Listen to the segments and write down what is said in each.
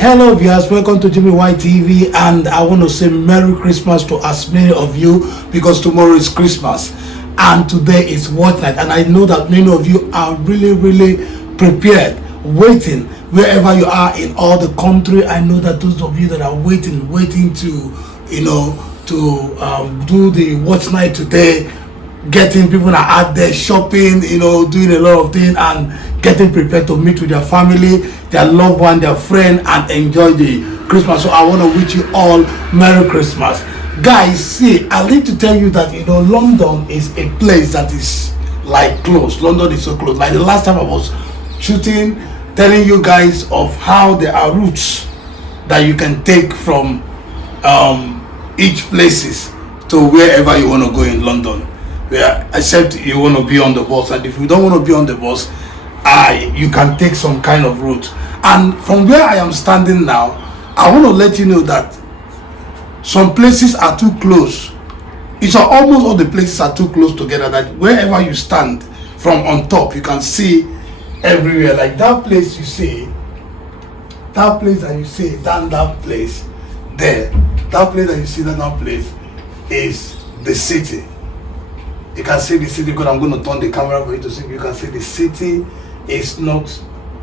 Hello viewers, welcome to Jimmy White TV, and I want to say Merry Christmas to as many of you because tomorrow is Christmas and today is Watch Night, and I know that many of you are really prepared, waiting wherever you are in all the country. I know that those of you that are waiting to do the Watch Night today, getting people are out there shopping, doing a lot of things and getting prepared to meet with their family, their loved one, their friend, and enjoy the Christmas. So I want to wish you all Merry Christmas. Guys, see, I need to tell you that London is a place that is like close. London is so close. Like the last time I was shooting, telling you guys of how there are routes that you can take from each places to wherever you want to go in London. Where except you want to be on the bus, and if you don't want to be on the bus, you can take some kind of route. And from where I am standing now, I want to let you know that some places are too close. It's almost all the places are too close together that wherever you stand from on top, you can see everywhere. Like that place you see, that place that you see down that place there, that place that you see down that place is the city. You can see the city because I'm going to turn the camera for you to see. You can see the city is not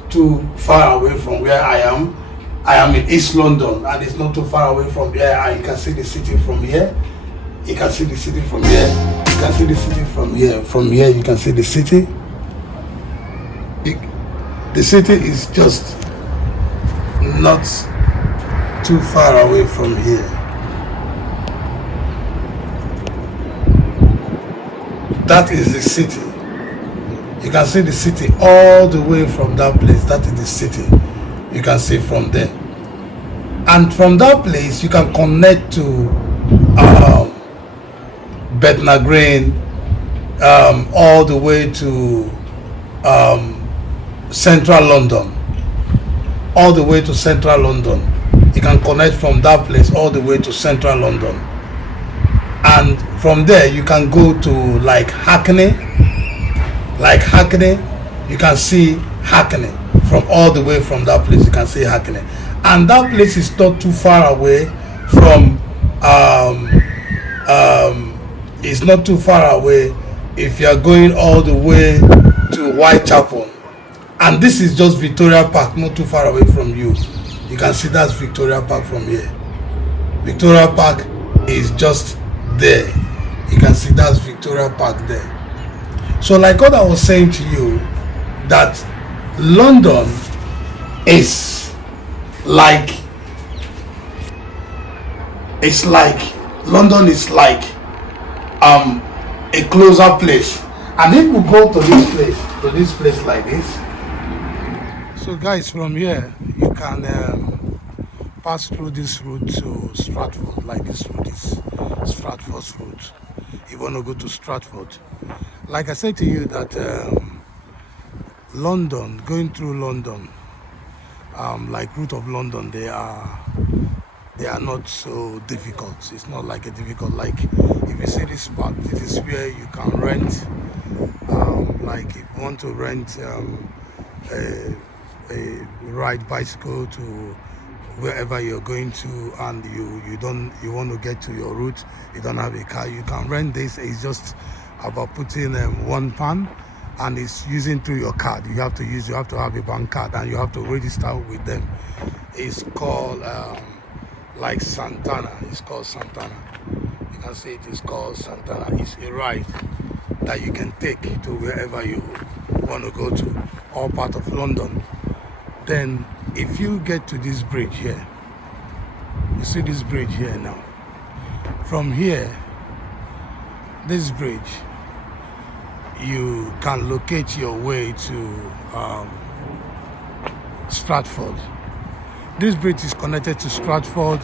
too far away from where I am. I am in East London and it's not too far away from here. You can see the city from here. You can see the city from here. You can see the city from here. From here you can see the city. The city is just not too far away from here. That is the city. You can see the city all the way from that place. That is the city. You can see from there. And from that place, you can connect to Bethnal Green, all the way to Central London. All the way to Central London. You can connect from that place all the way to Central London. And from there you can go to like Hackney, you can see Hackney from all the way from that place. You can see Hackney, and that place is not too far away from it's not too far away if you are going all the way to Whitechapel, and this is just Victoria Park, not too far away from you. You can see that's Victoria Park from here. Victoria Park is just there. You can see that's Victoria Park there. So like what I was saying to you, that London is like, London is like a closer place. And if we go to this place like this, so guys, from here you can pass through this route to Stratford. Like this route is Stratford's route. You want to go to Stratford. Like I said to you that London, going through London, like route of London, they are not so difficult. It's not like a difficult, like if you see this spot, this is where you can rent, like if you want to rent a ride bicycle to wherever you're going to, and you want to get to your route, you don't have a car, you can rent this. It's just about putting £1, and it's using through your card. You have to have a bank card, and you have to register with them. It's called like Santana. It's called Santana. You can see it is called Santana. It's a ride that you can take to wherever you want to go to, all part of London. Then if you get to this bridge here, you see this bridge here now. From here, this bridge, you can locate your way to Stratford. This bridge is connected to Stratford,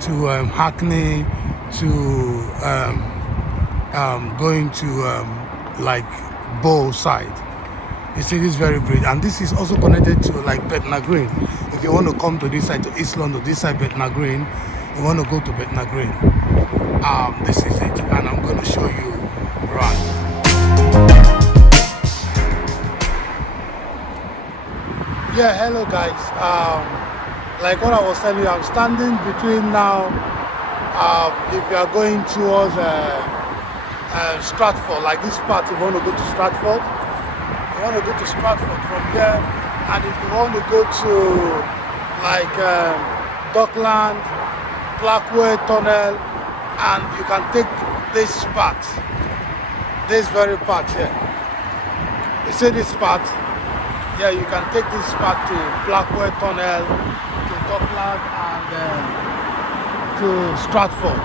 to Hackney, to going to like Bow side. You see this very bridge, and this is also connected to like Bethnal Green. If you want to come to this side, to East London, this side Bethnal Green, you want to go to Bethnal Green. This is it, and I'm going to show you around. Yeah, hello guys. like what I was telling you, I'm standing between now, if you are going towards Stratford, like this part, if you want to go to Stratford, you want to go to Stratford from there, and if you want to go to like Dockland, Blackway Tunnel, and you can take this part, this very part here. You see this part? Yeah, you can take this part to Blackway Tunnel, to Dockland, and to Stratford.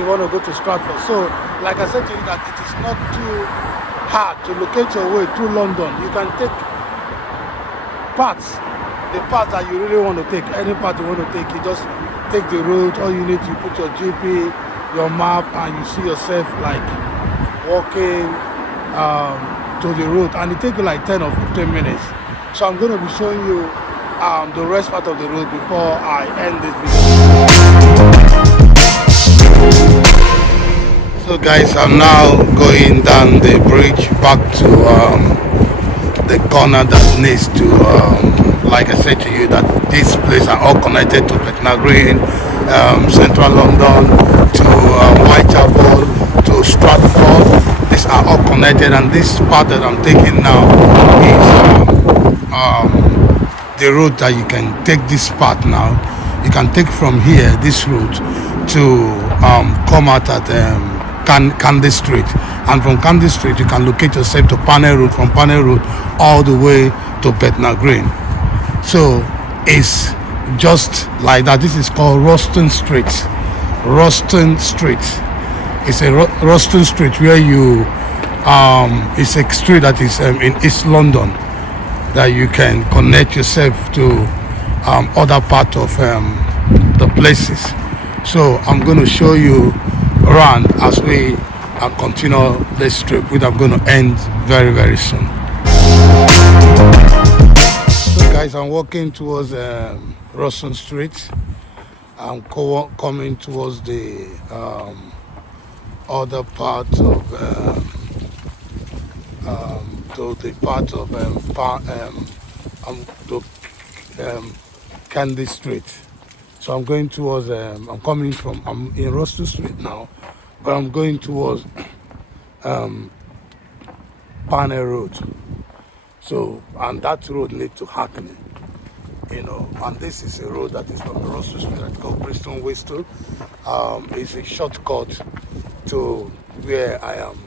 You want to go to Stratford. So, like I said to you, that it is not too hard to locate your way through London. You can take parts, the parts that you really want to take, any part you want to take, you just take the road. All you need to put your GP, your map, and you see yourself like walking to the road, and it takes you like 10 or 15 minutes. So I'm going to be showing you the rest part of the road before I end this video. So guys, I'm now going down the bridge back to the corner that needs to, like I said to you, that these places are all connected to Bethnal Green, Central London, to Whitechapel, to Stratford. These are all connected, and this part that I'm taking now is the route that you can take. This part now, you can take from here, this route, to come out at Candy Street, and from Candy Street you can locate yourself to Panel Road, from Panel Road all the way to Bethnal Green. So it's just like that. This is called Ruston Street. Ruston Street. It's a Ruston Street where you it's a street that is in East London, that you can connect yourself to other part of the places. So I'm going to show you around as we continue this trip, which I'm going to end very, very soon. So guys, I'm walking towards Ruston Street. I'm coming towards the other part of to the part of Candy Street. So I'm going towards I'm coming from, I'm in Ruston Street now, but I'm going towards Panel Road. So, and that road leads to Hackney, you know, and this is a road that is from Ruston Street that's called Bristol Whistle. It's a shortcut to where I am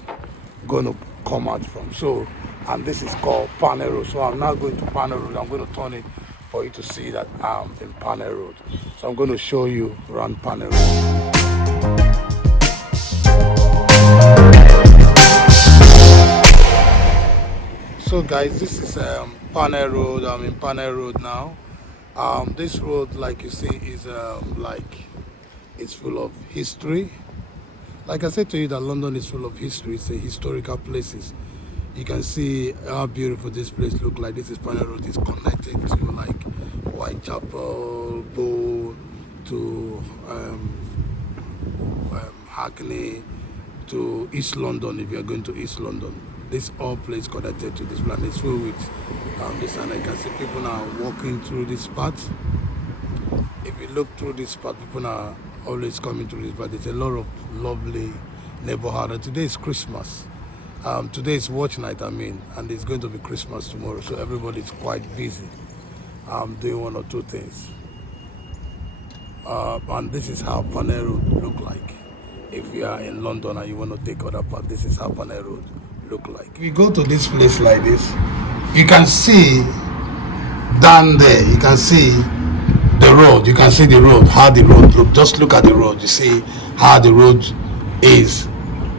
going to come out from. So, and this is called Panel Road. So I'm now going to Panel Road. I'm going to turn it for you to see that I'm in Panel Road. So I'm going to show you around Panel Road. So guys, this is Panel Road. I'm in Panel Road now. This road, like you see, is it's full of history. Like I said to you, that London is full of history. It's a historical places. You can see how beautiful this place looks like. This is Panel Road. It's connected to like Whitechapel, Bow, to Hackney, to East London. If you are going to East London, this all place connected to this planet. It's full with this, and I can see people now walking through this path. If you look through this path, people are always coming through this path. There's a lot of lovely neighborhood. And today is Christmas. Today is watch night, and it's going to be Christmas tomorrow, so everybody's quite busy doing one or two things. And this is how Panel Road look like. If you are in London and you want to take other part, this is how Panel Road look like. If you go to this place like this, you can see down there, you can see the road. You can see the road, how the road look. Just look at the road. You see how the road is.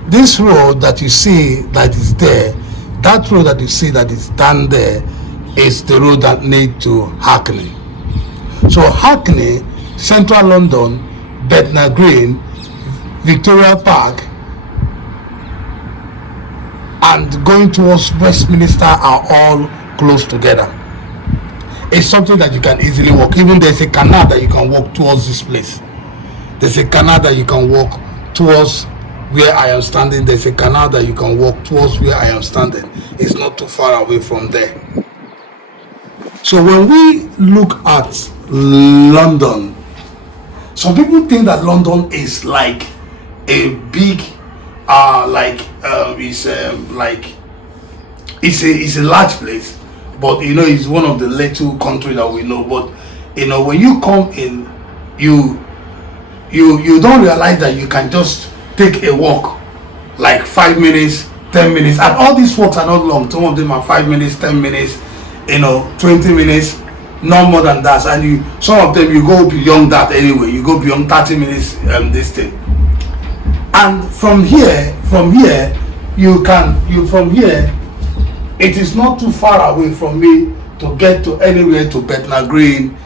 This road that you see that is there, that road that you see that is down there, is the road that leads to Hackney. So Hackney, Central London, Bethnal Green, Victoria Park, and going towards Westminster are all close together. It's something that you can easily walk. Even there's a canal that you can walk towards this place. There's a canal that you can walk towards where I am standing. There's a canal that you can walk towards where I am standing. It's not too far away from there. So when we look at London. Some people think that London is like a big, it's a large place, but it's one of the little countries that we know. But when you come in, you don't realize that you can just take a walk like 5 minutes, 10 minutes, and all these walks are not long. Some of them are 5 minutes, 10 minutes, 20 minutes, not more than that. And some of them you go beyond that anyway. You go beyond 30 minutes this thing. And from here it is not too far away from me to get to anywhere, to Bethnal Green,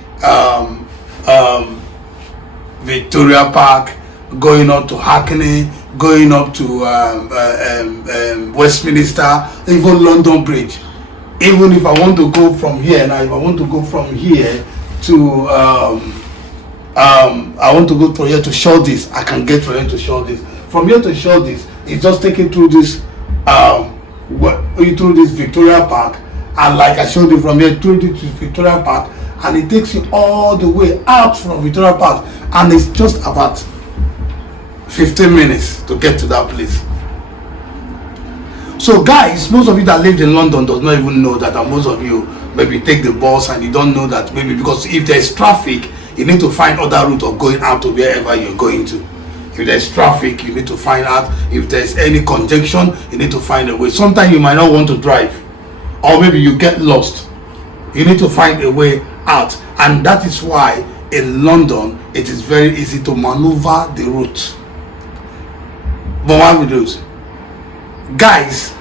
Victoria Park, going up to Hackney, going up to Westminster, even London Bridge. Even if I want to go from here now, if I want to go from here to I want to go from here to Shoreditch, I can get from here to Shoreditch. From here to Shoreditch, it's just taking through this Victoria Park, and like I showed you, from here to Victoria Park, and it takes you all the way out from Victoria Park, and it's just about 15 minutes to get to that place. So guys, most of you that lived in London does not even know that, and most of you maybe take the bus and you don't know that, maybe because if there's traffic, you need to find other route of going out to wherever you're going to. If there's traffic, you need to find out. If there's any conjunction, you need to find a way. Sometimes you might not want to drive, or maybe you get lost. You need to find a way out, and that is why in London it is very easy to maneuver the route. But what we do, guys,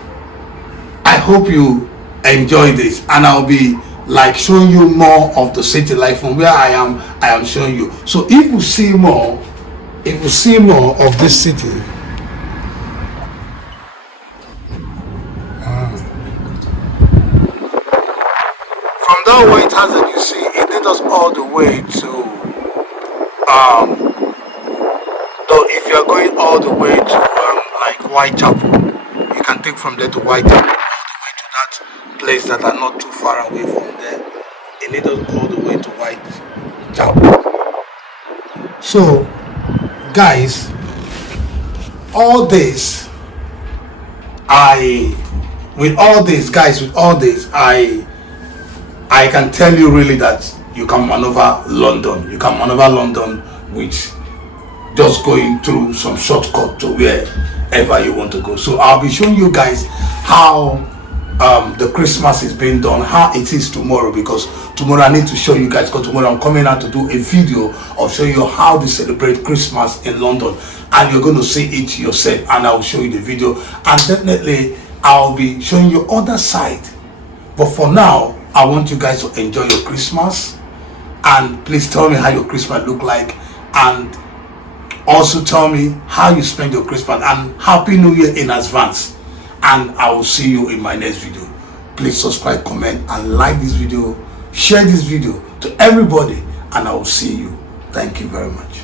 I hope you enjoy this, and I'll be like showing you more of the city life from where I am showing you. So if you see more of this city, from that White House that you see, it leads us all the way to though if you're going all the way to like Whitechapel, you can take from there to Whitechapel, all the way to that place that are not too far away from there. It leads us all the way to Whitechapel. So guys, all this I can tell you really that you can maneuver London. You can maneuver London with just going through some shortcut to wherever you want to go. So I'll be showing you guys how the Christmas is being done, how it is tomorrow, because tomorrow I need to show you guys, because tomorrow I'm coming out to do a video of showing you how they celebrate Christmas in London, and you're going to see it yourself, and I'll show you the video, and definitely I'll be showing you other side. But for now, I want you guys to enjoy your Christmas, and please tell me how your Christmas look like, and also tell me how you spend your Christmas, and Happy New Year in advance. And I will see you in my next video. Please subscribe, comment, and like this video. Share this video to everybody, and I will see you. Thank you very much.